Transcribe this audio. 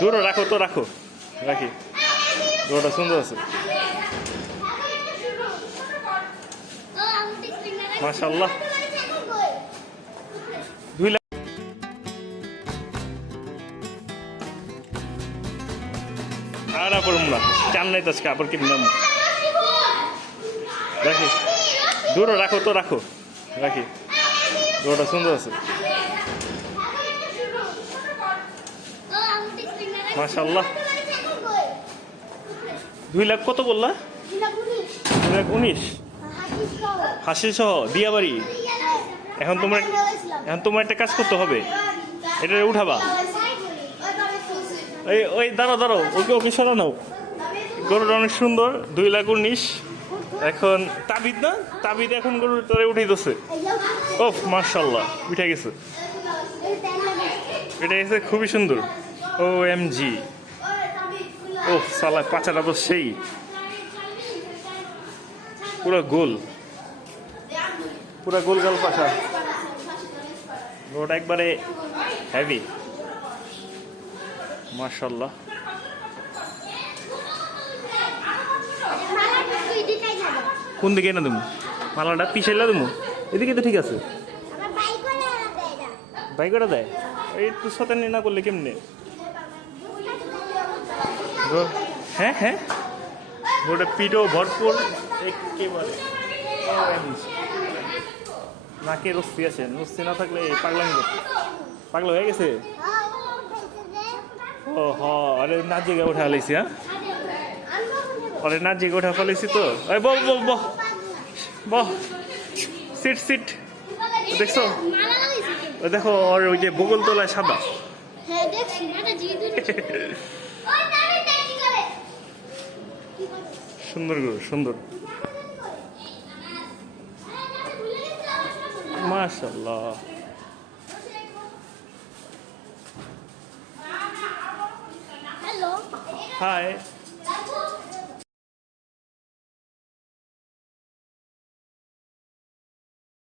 দূরে রাখো তো, রাখো, রাখি। গরুটা সুন্দর আছে, মাশাআল্লাহ। 2 লাখ। আর পড়ুম না, চান নাই তো আজকে আবার কিনলাম। রাখি, দূরে রাখো তো, রাখো, রাখি। গরুটা সুন্দর আছে, মাশাআল্লাহ। 2 লাখ কত বললা? 2,19,000 হাসি সহ দিয়াবাড়ি। এখন তোমার একটা কাজ করতে হবে, এটা উঠাবা। ওই দাঁড়াও দাঁড়াও, ওকে সরা নাও। গরুটা অনেক সুন্দর, 2,19,000। এখন তাবিদ না, তাবিদ এখন গরুর তোরে উঠে দিচ্ছে। ও মাশাআল্লাহ, উঠে গেছে, এটা গেছে খুবই সুন্দর। OMG, ও সালা পাচাটা তো সেই পুরো গোল, পুরো গোল গোল পাশা। ওটা একবারে হেভি, মাশাআল্লাহ। কোন দিকে না তুমি মালাটা পিছাইলা তুমি? এদিকে তো ঠিক আছে। বাইকটা দেয়, এই তো সাথে না করলে কেমনে? হ্যাঁ হ্যাঁ, গোটা পিঠও ভরপুর একেবারে। নাকে রস্তি আছে, রস্তি না থাকলে পাগলামি করছে। পাগলা হয়ে গেছে। ও হ, আরে নাচ জেগে উঠা ফেলেছি। হ্যাঁ, আরে নাচ জেগে উঠা ফেলেছি তো। বহ বহ বহ বহ, সিট সিট। দেখছো, দেখো ওর ওই যে বগল তোলায় সাদা। সুন্দর গরু, সুন্দর, মাশাআল্লাহ। হাই।